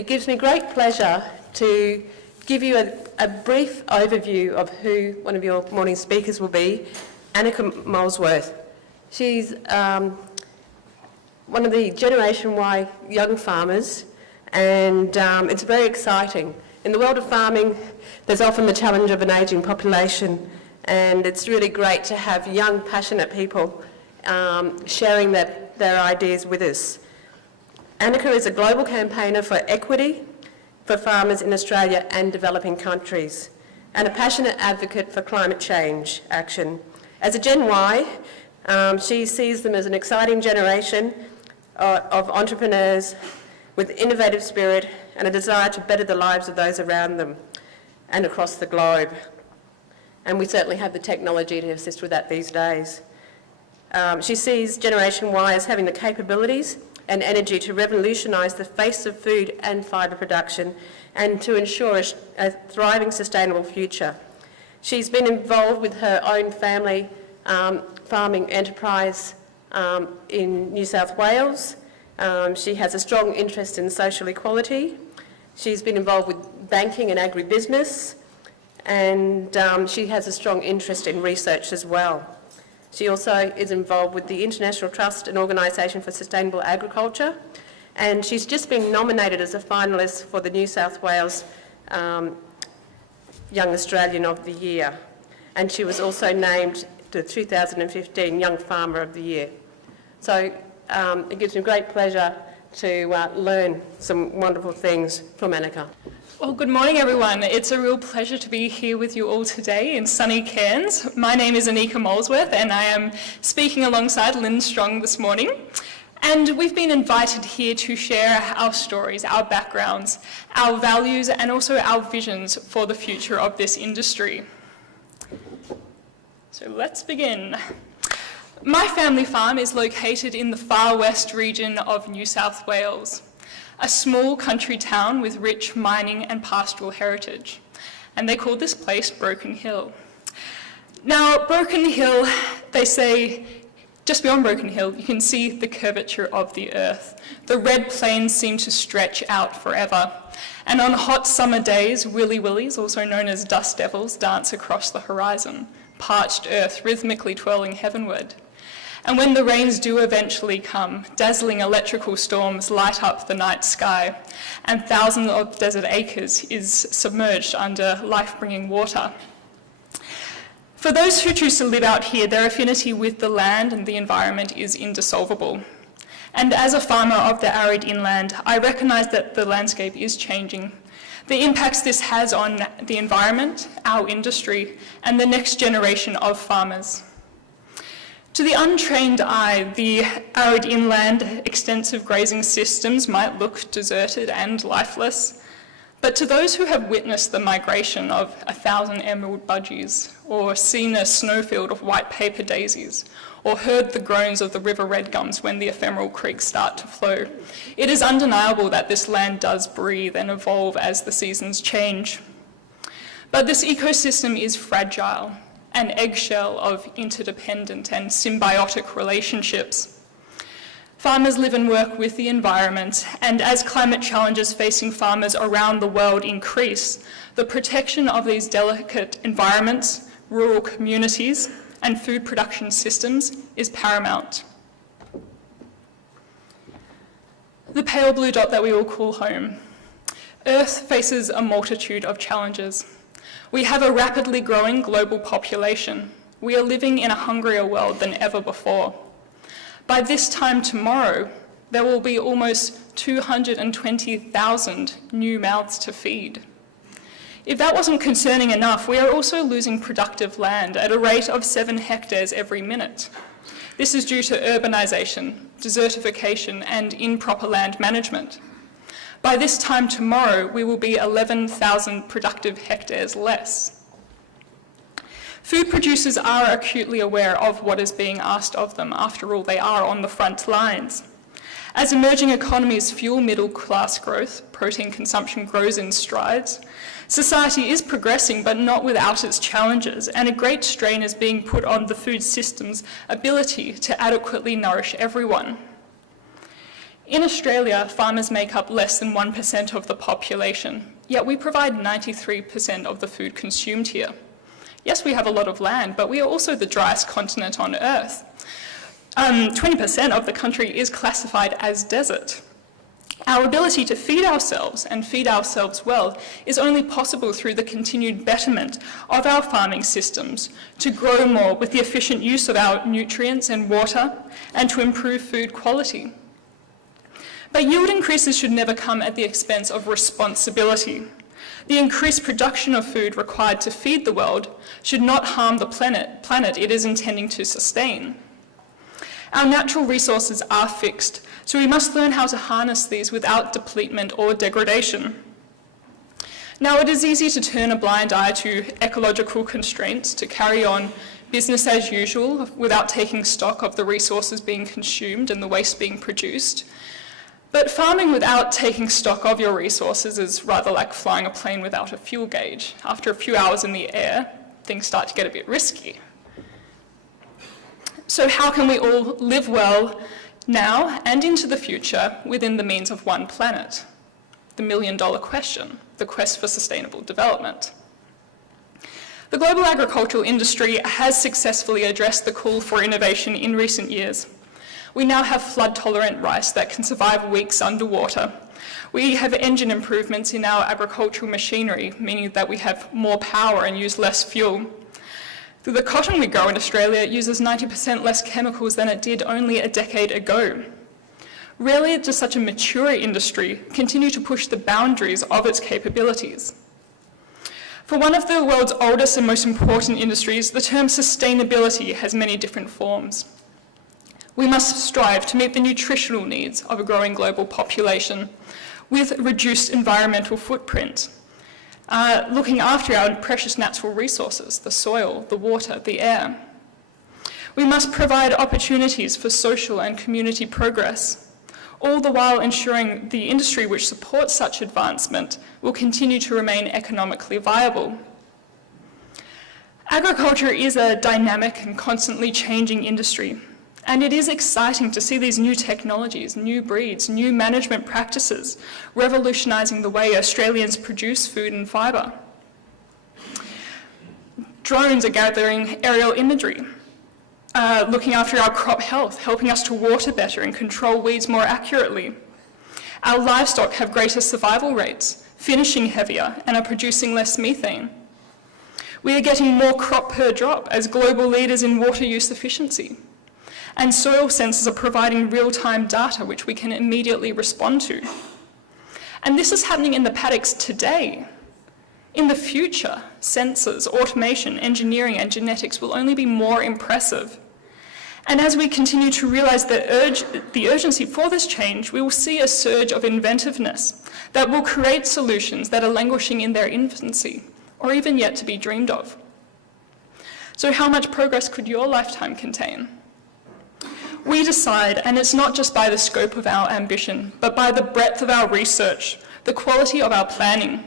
It gives me great pleasure to give you a brief overview of who one of your morning speakers will be, Anika Molesworth. She's one of the Generation Y young farmers, and it's very exciting. In the world of farming, there's often the challenge of an ageing population, and it's really great to have young, passionate people sharing their ideas with us. Anika is a global campaigner for equity for farmers in Australia and developing countries, and a passionate advocate for climate change action. As a Gen Y, she sees them as an exciting generation of entrepreneurs with innovative spirit and a desire to better the lives of those around them and across the globe. And we certainly have the technology to assist with that these days. She sees Generation Y as having the capabilities and energy to revolutionise the face of food and fibre production and to ensure a thriving, sustainable future. She's been involved with her own family farming enterprise in New South Wales. She has a strong interest in social equality. She's been involved with banking and agribusiness, and she has a strong interest in research as well. She also is involved with the International Trust and Organisation for Sustainable Agriculture, and she's just been nominated as a finalist for the New South Wales Young Australian of the Year, and she was also named the 2015 Young Farmer of the Year. So it gives me great pleasure to learn some wonderful things from Anika. Well, good morning, everyone. It's a real pleasure to be here with you all today in sunny Cairns. My name is Anika Molesworth, and I am speaking alongside Lynn Strong this morning. And we've been invited here to share our stories, our backgrounds, our values, and also our visions for the future of this industry. So let's begin. My family farm is located in the far west region of New South Wales, a small country town with rich mining and pastoral heritage. And they call this place Broken Hill. Now, Broken Hill, they say, just beyond Broken Hill, you can see the curvature of the earth. The red plains seem to stretch out forever. And on hot summer days, willy-willies, also known as dust devils, dance across the horizon, parched earth rhythmically twirling heavenward. And when the rains do eventually come, dazzling electrical storms light up the night sky, and thousands of desert acres is submerged under life-bringing water. For those who choose to live out here, their affinity with the land and the environment is indissoluble. And as a farmer of the arid inland, I recognise that the landscape is changing. The impacts this has on the environment, our industry, and the next generation of farmers. To the untrained eye, the arid inland extensive grazing systems might look deserted and lifeless, but to those who have witnessed the migration of 1,000 emerald budgies, or seen a snowfield of white paper daisies, or heard the groans of the river red gums when the ephemeral creeks start to flow, it is undeniable that this land does breathe and evolve as the seasons change. But this ecosystem is fragile, an eggshell of interdependent and symbiotic relationships. Farmers live and work with the environment, and as climate challenges facing farmers around the world increase, the protection of these delicate environments, rural communities, and food production systems is paramount. The pale blue dot that we all call home. Earth faces a multitude of challenges. We have a rapidly growing global population. We are living in a hungrier world than ever before. By this time tomorrow, there will be almost 220,000 new mouths to feed. If that wasn't concerning enough, we are also losing productive land at a rate of 7 hectares every minute. This is due to urbanisation, desertification, and improper land management. By this time tomorrow, we will be 11,000 productive hectares less. Food producers are acutely aware of what is being asked of them. After all, they are on the front lines. As emerging economies fuel middle-class growth, protein consumption grows in strides. Society is progressing, but not without its challenges, and a great strain is being put on the food system's ability to adequately nourish everyone. In Australia, farmers make up less than 1% of the population, yet we provide 93% of the food consumed here. Yes, we have a lot of land, but we are also the driest continent on Earth. 20% of the country is classified as desert. Our ability to feed ourselves and feed ourselves well is only possible through the continued betterment of our farming systems to grow more with the efficient use of our nutrients and water and to improve food quality. But yield increases should never come at the expense of responsibility. The increased production of food required to feed the world should not harm the planet it is intending to sustain. Our natural resources are fixed, so we must learn how to harness these without depletement or degradation. Now, it is easy to turn a blind eye to ecological constraints, to carry on business as usual without taking stock of the resources being consumed and the waste being produced. But farming without taking stock of your resources is rather like flying a plane without a fuel gauge. After a few hours in the air, things start to get a bit risky. So how can we all live well now and into the future within the means of one planet? The million-dollar question, the quest for sustainable development. The global agricultural industry has successfully addressed the call for innovation in recent years. We now have flood-tolerant rice that can survive weeks underwater. We have engine improvements in our agricultural machinery, meaning that we have more power and use less fuel. The cotton we grow in Australia uses 90% less chemicals than it did only a decade ago. Rarely does such a mature industry continue to push the boundaries of its capabilities. For one of the world's oldest and most important industries, the term sustainability has many different forms. We must strive to meet the nutritional needs of a growing global population with reduced environmental footprint, looking after our precious natural resources, the soil, the water, the air. We must provide opportunities for social and community progress, all the while ensuring the industry which supports such advancement will continue to remain economically viable. Agriculture is a dynamic and constantly changing industry, and it is exciting to see these new technologies, new breeds, new management practices revolutionising the way Australians produce food and fibre. Drones are gathering aerial imagery, looking after our crop health, helping us to water better and control weeds more accurately. Our livestock have greater survival rates, finishing heavier, and are producing less methane. We are getting more crop per drop as global leaders in water use efficiency. And soil sensors are providing real-time data which we can immediately respond to. And this is happening in the paddocks today. In the future, sensors, automation, engineering, and genetics will only be more impressive. And as we continue to realise the urgency for this change, we will see a surge of inventiveness that will create solutions that are languishing in their infancy, or even yet to be dreamed of. So how much progress could your lifetime contain? We decide, and it's not just by the scope of our ambition, but by the breadth of our research, the quality of our planning,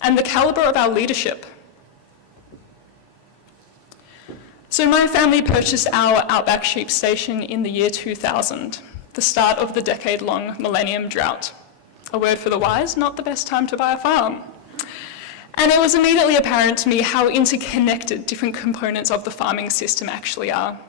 and the calibre of our leadership. So my family purchased our outback sheep station in the year 2000, the start of the decade-long millennium drought. A word for the wise, not the best time to buy a farm. And it was immediately apparent to me how interconnected different components of the farming system actually are.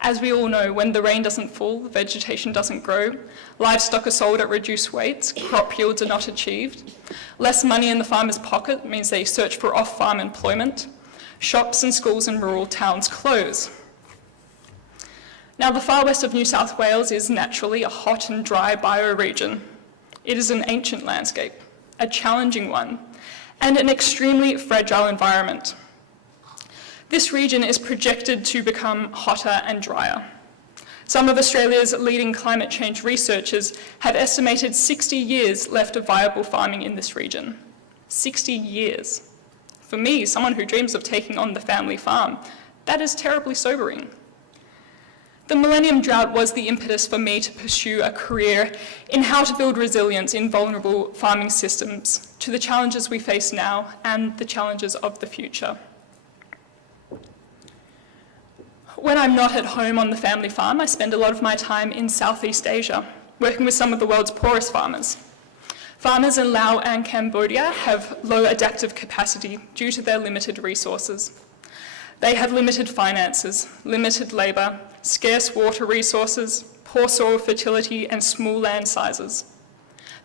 As we all know, when the rain doesn't fall, the vegetation doesn't grow, livestock are sold at reduced weights, crop yields are not achieved, less money in the farmer's pocket means they search for off-farm employment, shops and schools in rural towns close. Now, the far west of New South Wales is naturally a hot and dry bioregion. It is an ancient landscape, a challenging one, and an extremely fragile environment. This region is projected to become hotter and drier. Some of Australia's leading climate change researchers have estimated 60 years left of viable farming in this region. 60 years. For me, someone who dreams of taking on the family farm, that is terribly sobering. The millennium drought was the impetus for me to pursue a career in how to build resilience in vulnerable farming systems to the challenges we face now and the challenges of the future. When I'm not at home on the family farm, I spend a lot of my time in Southeast Asia, working with some of the world's poorest farmers. Farmers in Laos and Cambodia have low adaptive capacity due to their limited resources. They have limited finances, limited labour, scarce water resources, poor soil fertility and small land sizes.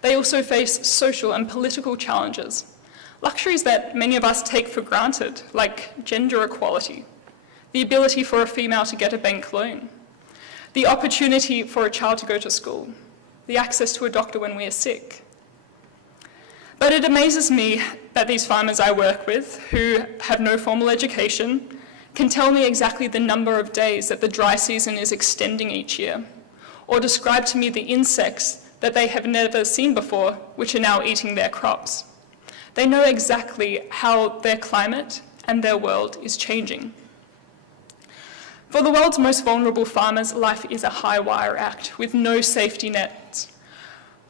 They also face social and political challenges, luxuries that many of us take for granted, like gender equality, the ability for a female to get a bank loan, the opportunity for a child to go to school, the access to a doctor when we are sick. But it amazes me that these farmers I work with, who have no formal education, can tell me exactly the number of days that the dry season is extending each year, or describe to me the insects that they have never seen before, which are now eating their crops. They know exactly how their climate and their world is changing. For the world's most vulnerable farmers, life is a high-wire act with no safety nets.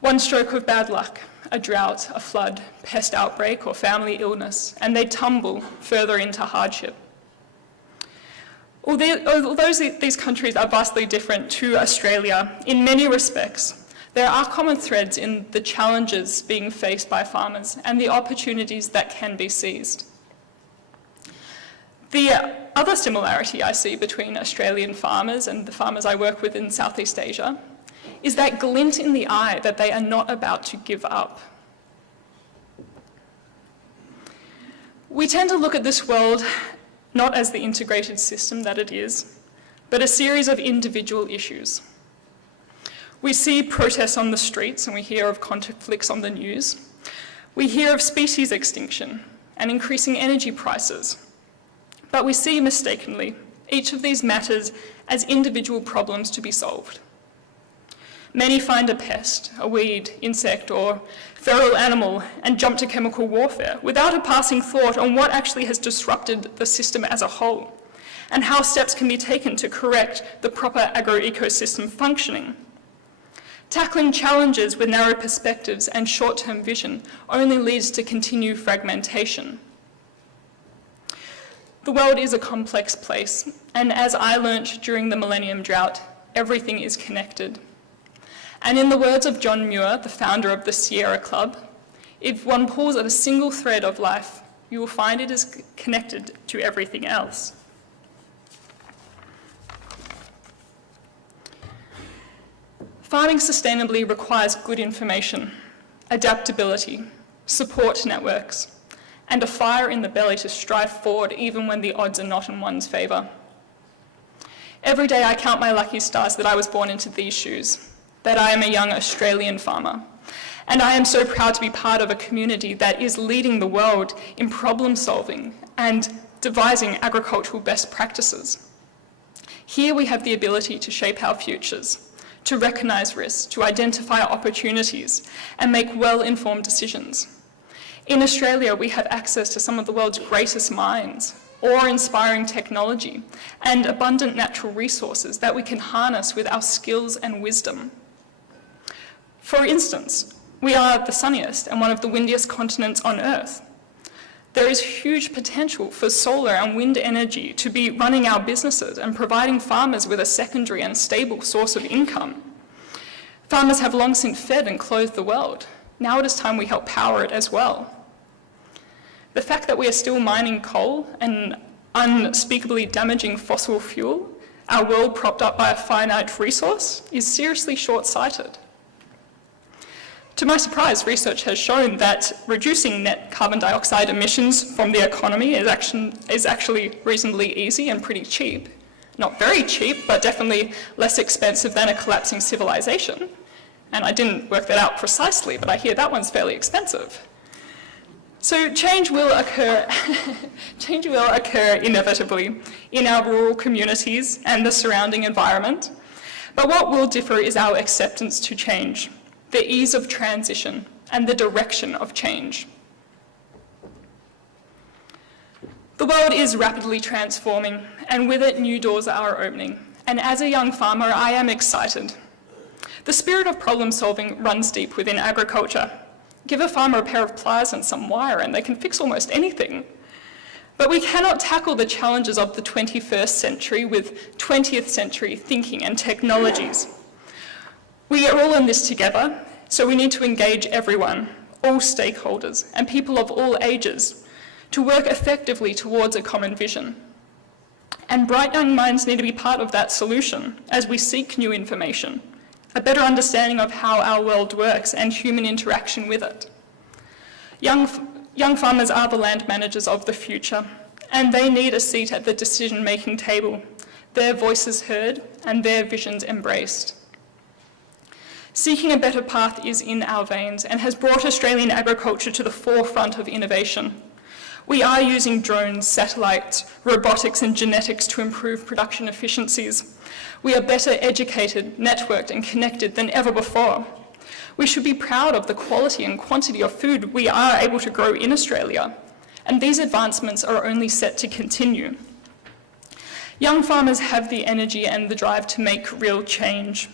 One stroke of bad luck, a drought, a flood, pest outbreak, or family illness, and they tumble further into hardship. Although these countries are vastly different to Australia, in many respects, there are common threads in the challenges being faced by farmers and the opportunities that can be seized. The other similarity I see between Australian farmers and the farmers I work with in Southeast Asia is that glint in the eye that they are not about to give up. We tend to look at this world not as the integrated system that it is, but a series of individual issues. We see protests on the streets and we hear of conflicts on the news. We hear of species extinction and increasing energy prices. But we see mistakenly each of these matters as individual problems to be solved. Many find a pest, a weed, insect, or feral animal and jump to chemical warfare without a passing thought on what actually has disrupted the system as a whole and how steps can be taken to correct the proper agroecosystem functioning. Tackling challenges with narrow perspectives and short-term vision only leads to continued fragmentation. The world is a complex place, and as I learnt during the Millennium Drought, everything is connected. And in the words of John Muir, the founder of the Sierra Club, if one pulls at a single thread of life, you will find it is connected to everything else. Farming sustainably requires good information, adaptability, support networks, and a fire in the belly to strive forward even when the odds are not in one's favour. Every day I count my lucky stars that I was born into these shoes, that I am a young Australian farmer, and I am so proud to be part of a community that is leading the world in problem solving and devising agricultural best practices. Here we have the ability to shape our futures, to recognise risks, to identify opportunities, and make well-informed decisions. In Australia, we have access to some of the world's greatest minds, awe-inspiring technology, and abundant natural resources that we can harness with our skills and wisdom. For instance, we are the sunniest and one of the windiest continents on Earth. There is huge potential for solar and wind energy to be running our businesses and providing farmers with a secondary and stable source of income. Farmers have long since fed and clothed the world. Now it is time we help power it as well. The fact that we are still mining coal, an unspeakably damaging fossil fuel, our world propped up by a finite resource, is seriously short-sighted. To my surprise, research has shown that reducing net carbon dioxide emissions from the economy is actually reasonably easy and pretty cheap. Not very cheap, but definitely less expensive than a collapsing civilization. And I didn't work that out precisely, but I hear that one's fairly expensive. So change will occur inevitably in our rural communities and the surrounding environment. But what will differ is our acceptance to change, the ease of transition, and the direction of change. The world is rapidly transforming, and with it, new doors are opening. And as a young farmer, I am excited. The spirit of problem solving runs deep within agriculture. Give a farmer a pair of pliers and some wire, and they can fix almost anything. But we cannot tackle the challenges of the 21st century with 20th century thinking and technologies. We are all in this together, so we need to engage everyone, all stakeholders, and people of all ages, to work effectively towards a common vision. And bright young minds need to be part of that solution as we seek new information, a better understanding of how our world works and human interaction with it. Young farmers are the land managers of the future, and they need a seat at the decision-making table, their voices heard and their visions embraced. Seeking a better path is in our veins and has brought Australian agriculture to the forefront of innovation. We are using drones, satellites, robotics and genetics to improve production efficiencies. We are better educated, networked and connected than ever before. We should be proud of the quality and quantity of food we are able to grow in Australia, and these advancements are only set to continue. Young farmers have the energy and the drive to make real change.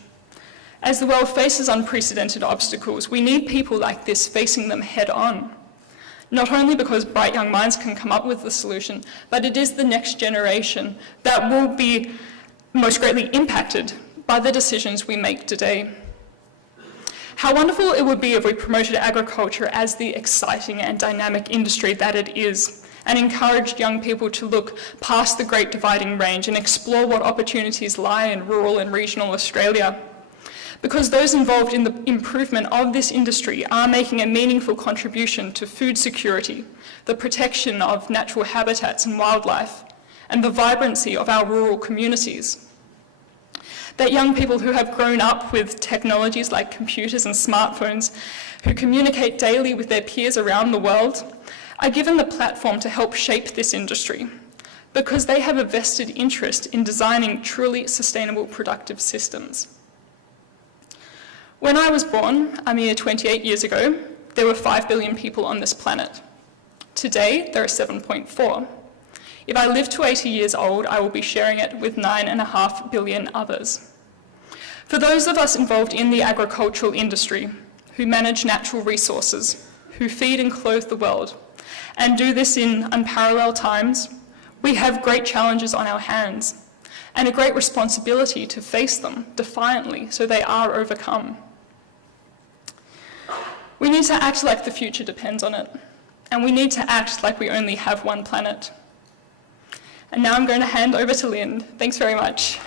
As the world faces unprecedented obstacles, we need people like this facing them head on. Not only because bright young minds can come up with the solution, but it is the next generation that will be most greatly impacted by the decisions we make today. How wonderful it would be if we promoted agriculture as the exciting and dynamic industry that it is, and encouraged young people to look past the great dividing range and explore what opportunities lie in rural and regional Australia. Because those involved in the improvement of this industry are making a meaningful contribution to food security, the protection of natural habitats and wildlife, and the vibrancy of our rural communities. That young people who have grown up with technologies like computers and smartphones, who communicate daily with their peers around the world, are given the platform to help shape this industry, because they have a vested interest in designing truly sustainable productive systems. When I was born, a mere 28 years ago, there were 5 billion people on this planet. Today, there are 7.4. If I live to 80 years old, I will be sharing it with 9.5 billion others. For those of us involved in the agricultural industry, who manage natural resources, who feed and clothe the world, and do this in unparalleled times, we have great challenges on our hands and a great responsibility to face them defiantly so they are overcome. We need to act like the future depends on it, and we need to act like we only have one planet. And now I'm going to hand over to Lynn. Thanks very much.